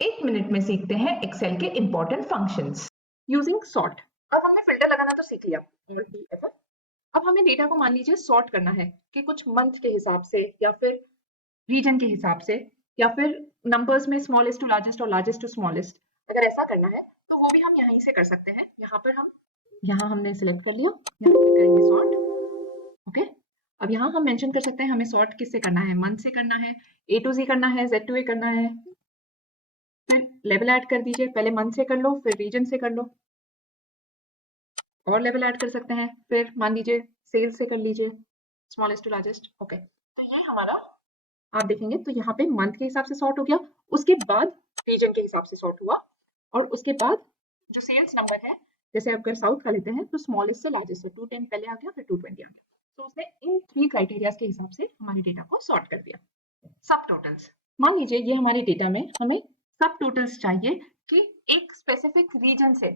एक मिनट में सीखते हैं एक्सेल के इंपॉर्टेंट फंक्शंस यूजिंग सॉर्ट। अब हमने फिल्टर लगाना तो सीख लिया, Alt+F। अब हमें डेटा को मान लीजिए सॉर्ट करना है कि कुछ मंथ के हिसाब से या फिर रीजन के हिसाब से या फिर नंबर्स में स्मॉलेस्ट टू लार्जेस्ट और लार्जेस्ट टू स्मॉलेस्ट। अगर ऐसा करना है तो वो भी हम यहीं से कर सकते हैं। यहाँ हमने सिलेक्ट कर लिया, यहाँ पे करेंगे सॉर्ट। ओके, अब यहाँ हम मेंशन कर सकते हैं हमें सॉर्ट किससे करना है, मंथ से करना है, A to Z करना है, Z to A करना है। फिर लेवल ऐड कर दीजिए, पहले मंथ से कर लो फिर रीजन से कर लो, और लेवल ऐड कर सकते हैं, फिर मान लीजिए सेल्स से कर लीजिए, स्मॉलेस्ट टू लार्जेस्ट। ओके, तो ये हमारा आप देखेंगे तो यहाँ पे मंथ के हिसाब से सॉर्ट हो गया, उसके बाद रीजन के हिसाब से सॉर्ट हुआ, और उसके बाद जो सेल्स नंबर है, जैसे अगर साउथ का लेते हैं तो स्मॉलेस्ट से लार्जेस्ट से 210 पहले आ गया फिर 220 आ गया। तो उसने इन 3 क्राइटेरियाज के हिसाब से हमारे डेटा को सॉर्ट कर दिया। सब टोटल्स, मान लीजिए ये हमारे डेटा में हमें सब टोटल्स चाहिए कि एक स्पेसिफिक रीजन से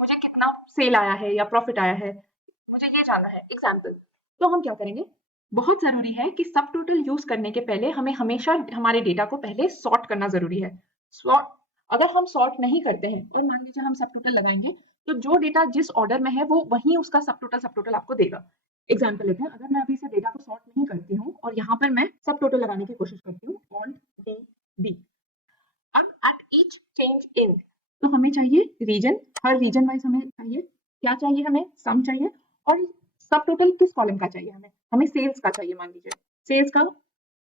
मुझे कितना सेल आया है या प्रॉफिट आया है, मुझे ये जानना है एग्जाम्पल। तो हम क्या करेंगे, बहुत जरूरी है कि सब टोटल यूज करने के पहले हमें हमेशा हमारे डेटा को पहले सॉर्ट करना जरूरी है। अगर हम सॉर्ट नहीं करते हैं और मान लीजिए हम सब टोटल लगाएंगे तो जो डेटा जिस ऑर्डर में है वो वही उसका सब टोटल आपको देगा। एग्जाम्पल लेते हैं, अगर मैं अभी से डेटा को सॉर्ट नहीं करती हूँ और यहाँ पर मैं सब टोटल लगाने की कोशिश करती हूँ, Alt+D। अब एट ईच चेंज इन, तो हमें चाहिए रीजन, हर रीजन वाइज हमें चाहिए क्या चाहिए, हमें सम चाहिए, और सब टोटल किस कॉलम का चाहिए, हमें सेल्स का चाहिए, मान लीजिए सेल्स का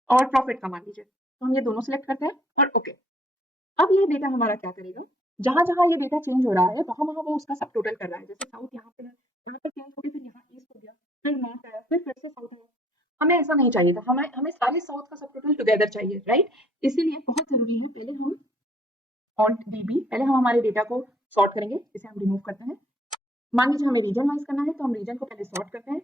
और प्रॉफिट का मान लीजिए। तो हम ये दोनों सिलेक्ट करते हैं और ओके। अब ये डेटा हमारा क्या करेगा, जहां जहां ये डेटा चेंज हो रहा है वहां वहां वो उसका सब टोटल कर रहा है। जैसे साउथ यहाँ पे चेंज हो गया, फिर यहाँ ईस्ट हो गया, फिर नॉर्थ आया, फिर से साउथ आया। हमें ऐसा नहीं चाहिए था, हमें हमें सारे साउथ का सब टोटल टुगेदर चाहिए, राइट। इसीलिए बहुत जरूरी है पहले हम Alt+DB, पहले हम हमारे डेटा को सॉर्ट करेंगे, इसे हम रिमूव करते हैं। मान लीजिए हमें रीजन वाइज करना है तो हम रीजन को पहले सॉर्ट करते हैं,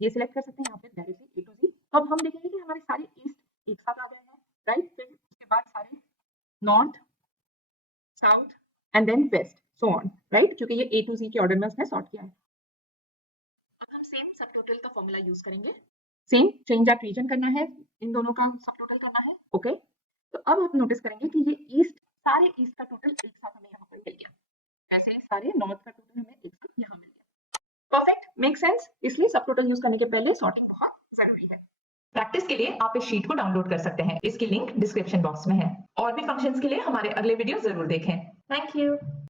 ये सिलेक्ट कर सकते हैं यहाँ पे डायरेक्टली A to Z। तो अब हम देखेंगे कि हमारे सारे ईस्ट एक साथ आ गए हैं, राइट। फिर उसके बाद सारे north, south and then west, so on, right, क्योंकि ये A to Z के ऑर्डर में उसने सॉर्ट किया है। अब हम सेम सब टोटल का फॉर्मूला यूज करेंगे, सेम चेंज एट रीजन करना है, इन दोनों का सब टोटल करना है। ओके, तो अब आप नोटिस करेंगे कि ये ईस्ट, सारे ईस्ट का टोटल एक साथ हमें यहाँ पर मिल गया, ऐसे सारे नॉर्थ का टोटल हमें एक साथ यहाँ मिल गया। Perfect, make sense. इसलिए सब टोटल यूज करने के पहले सॉर्टिंग बहुत जरूरी है। प्रैक्टिस के लिए आप इस शीट को डाउनलोड कर सकते हैं, इसकी लिंक डिस्क्रिप्शन बॉक्स में है। और भी फंक्शंस के लिए हमारे अगले वीडियो जरूर देखें। Thank you.